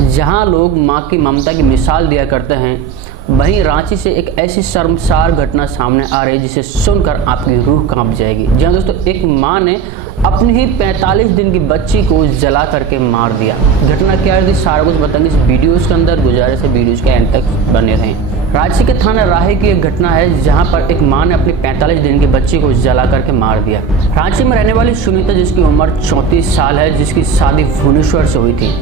जहां लोग मां की ममता की मिसाल दिया करते हैं, वहीं रांची से एक ऐसी शर्मसार घटना सामने आ रही है जिसे सुनकर आपकी रूह कांप जाएगी। जी हाँ दोस्तों, एक मां ने अपनी ही 45 दिन की बच्ची को जला करके मार दिया। घटना क्या है सारा कुछ बताएंगे इस वीडियोस के अंदर, गुजारिश है वीडियोस के एंड तक बने रहें। रांची के थाना राही की एक घटना है जहां पर एक मां ने अपनी 45 दिन की बच्ची को जला करके मार दिया। रांची में रहने वाली सुनीता, जिसकी उम्र 34 साल है, जिसकी शादी भुवनेश्वर से हुई थी।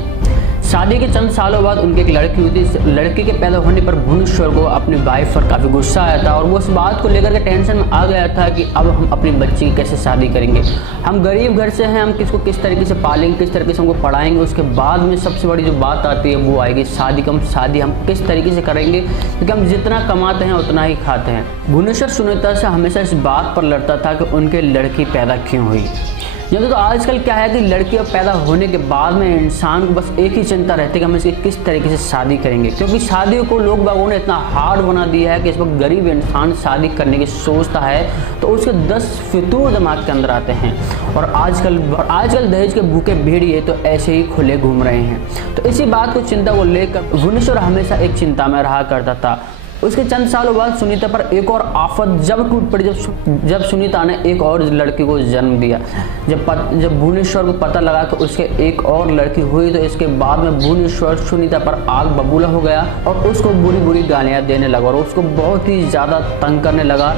शादी के चंद सालों बाद उनकी एक लड़की हुई थी। लड़की के पैदा होने पर भुवनेश्वर को अपनी वाइफ पर काफ़ी गुस्सा आया था और वो इस बात को लेकर के टेंशन में आ गया था कि अब हम अपनी बच्ची की कैसे शादी करेंगे। हम गरीब घर से हैं, हम किसको किस तरीके से पालेंगे, किस तरीके से हमको पढ़ाएंगे। उसके बाद में सबसे बड़ी जो बात आती है वो आएगी शादी हम किस तरीके से करेंगे, क्योंकि हम जितना कमाते हैं उतना ही खाते हैं। भुवनेश्वर सुनीता से हमेशा इस बात पर लड़ता था कि उनके लड़की पैदा क्यों हुई। ये तो आजकल क्या है कि लड़कियां पैदा होने के बाद में इंसान को बस एक ही चिंता रहती है कि हम इसकी किस तरीके से शादी करेंगे, क्योंकि शादी को लोग बागों ने इतना हार्ड बना दिया है कि इस वक्त गरीब इंसान शादी करने की सोचता है तो उसके 10 फितूर दिमाग के अंदर आते हैं। और आजकल दहेज के भूखे भेड़िए तो ऐसे ही खुले घूम रहे हैं। तो इसी बात को चिंता को लेकर भुवनेश्वर हमेशा एक चिंता में रहा करता था। उसके चंद सालों बाद सुनीता पर एक और आफत जब टूट पड़ी, जब सुनीता ने एक और लड़की को जन्म दिया। जब भुवनेश्वर को पता लगा कि उसके एक और लड़की हुई तो इसके बाद में भुवनेश्वर सुनीता पर आग बबूला हो गया और उसको बुरी बुरी गालियां देने लगा और उसको बहुत ही ज़्यादा तंग करने लगा।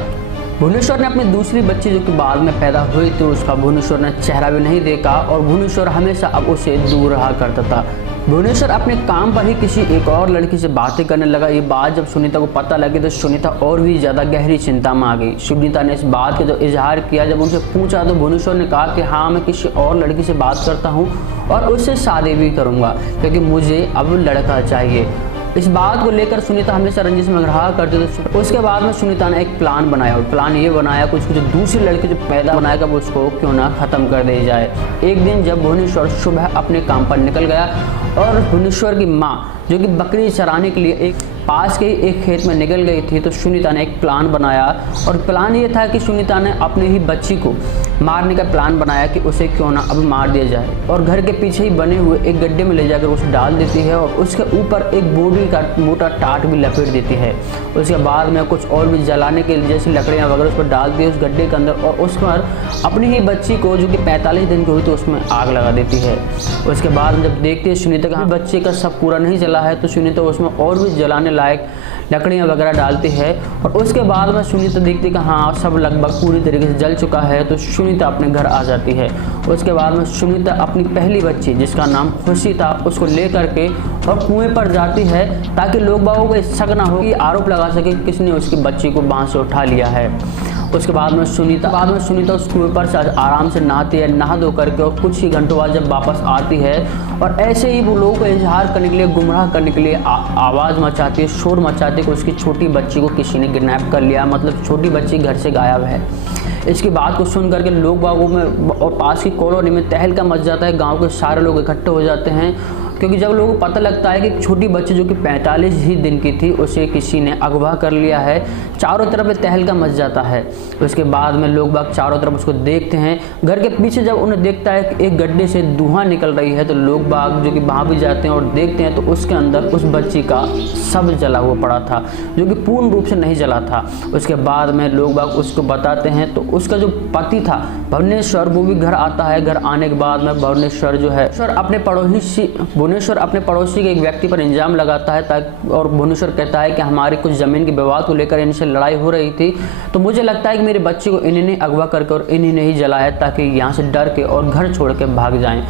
भुवनेश्वर ने अपनी दूसरी बच्ची जो कि बाद में पैदा हुई तो उसका भुवनेश्वर ने चेहरा भी नहीं देखा और भुवनेश्वर हमेशा अब उसे दूर रहा करता था। भुवनेश्वर अपने काम पर ही किसी एक और लड़की से बातें करने लगा। ये बात जब सुनीता को पता लगी तो सुनीता और भी ज़्यादा गहरी चिंता में आ गई। सुनीता ने इस बात का जो इजहार किया, जब उनसे पूछा तो भुवनेश्वर ने कहा कि हाँ, मैं किसी और लड़की से बात करता हूँ और उससे शादी भी करूँगा क्योंकि मुझे अब लड़का चाहिए। इस बात को लेकर सुनीता हमेशा रंजिश में रहा करती थी। उसके बाद में सुनीता ने एक प्लान बनाया और प्लान ये बनाया कि उसको जो दूसरी लड़की जो पैदा बनाएगा वो उसको क्यों ना ख़त्म कर दी जाए। एक दिन जब भुवनेश्वर सुबह अपने काम पर निकल गया और भुवनेश्वर की माँ जो कि बकरी चराने के लिए एक पास के ही एक खेत में निकल गई थी तो सुनीता ने एक प्लान बनाया और प्लान ये था कि सुनीता ने अपनी ही बच्ची को मारने का प्लान बनाया कि उसे क्यों ना अब मार दिया जाए और घर के पीछे ही बने हुए एक गड्ढे में ले जाकर उसे डाल देती है और उसके ऊपर एक बोरी का मोटा टाट भी लपेट देती है। उसके बाद में कुछ और भी जलाने के लिए जैसी लकड़ियाँ वगैरह उस पर डाल दी उस गड्ढे के अंदर और उस पर अपनी ही बच्ची को जो कि 45 दिन की हुई तो उसमें आग लगा देती है। उसके बाद जब देखती है सुनीता का बच्चे का सब पूरा नहीं जला है तो सुनीता उसमें और भी जलाने लायक लकड़ियाँ वगैरह डालती है और उसके बाद में सुनीता देखती कि हाँ सब लगभग पूरी तरीके से जल चुका है तो सुनीता अपने घर आ जाती है। उसके बाद में सुनीता अपनी पहली बच्ची जिसका नाम खुशी था उसको ले करके और कुएं पर जाती है ताकि लोग बागों को शक ना हो कि आरोप लगा सके कि किसने उसकी बच्ची को बांह से उठा लिया है। उसके बाद में सुनीता उस कुएं पर से आराम से नहाती है, नहा धो करके और कुछ ही घंटों बाद जब वापस आती है और ऐसे ही वो लोगों को इजहार करने के लिए, गुमराह करने के लिए आवाज़ मचाती है, शोर मचाती है कि उसकी छोटी बच्ची को किसी ने किडनैप कर लिया, मतलब छोटी बच्ची घर से गायब है। इसकी बात को सुन करके लोग बागों में और पास की कॉलोनी में तहलका मच जाता है। गाँव के सारे लोग इकट्ठे हो जाते हैं क्योंकि जब लोगों को पता लगता है कि छोटी बच्ची जो कि 45 ही दिन की थी उसे किसी ने अगवा कर लिया है, चारों तरफ तहलका मच जाता है। उसके बाद में लोग बाग चारों तरफ उसको देखते हैं। घर के पीछे जब उन्हें देखता है कि एक गड्ढे से धुआं निकल रही है तो लोग बाग जो कि वहाँ भी जाते हैं और देखते हैं तो उसके अंदर उस बच्ची का सब जला हुआ पड़ा था जो कि पूर्ण रूप से नहीं जला था। उसके बाद में लोग बाग उसको बताते हैं तो उसका जो पति था भुवनेश्वर वो भी घर आता है। घर आने के बाद में भुवनेश्वर जो है भुवनेश्वर अपने पड़ोसी के एक व्यक्ति पर इल्जाम लगाता है ताकि और भुवनेश्वर कहता है कि हमारी कुछ ज़मीन के विवाद को लेकर इनसे लड़ाई हो रही थी तो मुझे लगता है कि मेरे बच्चे को इन्हीं ने अगवा करके और इन्हीं ने ही जलाया ताकि यहाँ से डर के और घर छोड़ के भाग जाएं।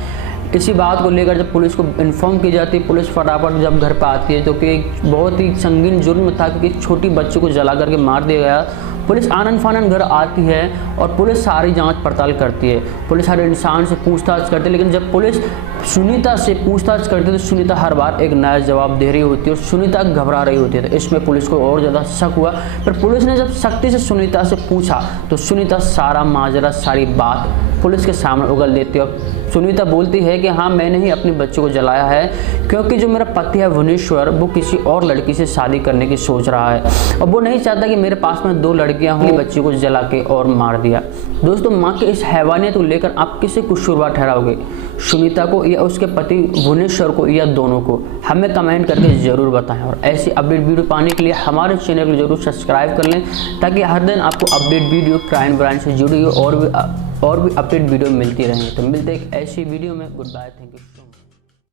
इसी बात को लेकर जब पुलिस को इन्फॉर्म की जाती है, पुलिस फटाफट जब घर पर आती है तो कि एक बहुत ही संगीन जुर्म था क्योंकि छोटी बच्ची को जला करके मार दिया गया। पुलिस आनन फानन घर आती है और पुलिस सारी जांच पड़ताल करती है। पुलिस हर इंसान से पूछताछ करती है, लेकिन जब पुलिस सुनीता से पूछताछ करती है तो सुनीता हर बार एक नया जवाब दे रही होती है और सुनीता घबरा रही होती है। तो इसमें पुलिस को और ज़्यादा शक हुआ। पर पुलिस ने जब सख्ती से सुनीता से पूछा तो सुनीता सारा माजरा, सारी बात पुलिस के सामने उगल देती है और सुनीता बोलती है कि हाँ मैंने ही अपने बच्चे को जलाया है, क्योंकि जो मेरा पति है भुवनेश्वर वो किसी और लड़की से शादी करने की सोच रहा है और वो नहीं चाहता कि मेरे पास में 2 लड़कियां हों। बच्चे को जला के और मार दिया। दोस्तों माँ के इस हैवानियत को लेकर आप किसे कसूरवार ठहराओगे, सुनीता को या उसके पति भुवनेश्वर को या दोनों को? हमें कमेंट करके ज़रूर बताएं और ऐसी अपडेट वीडियो पाने के लिए हमारे चैनल को जरूर सब्सक्राइब कर लें, ताकि हर दिन आपको अपडेट वीडियो क्राइम ब्रांच से जुड़ी हो और भी अपडेट वीडियो मिलती रहें। तो मिलते हैं एक ऐसी वीडियो में। Good bye, thank you.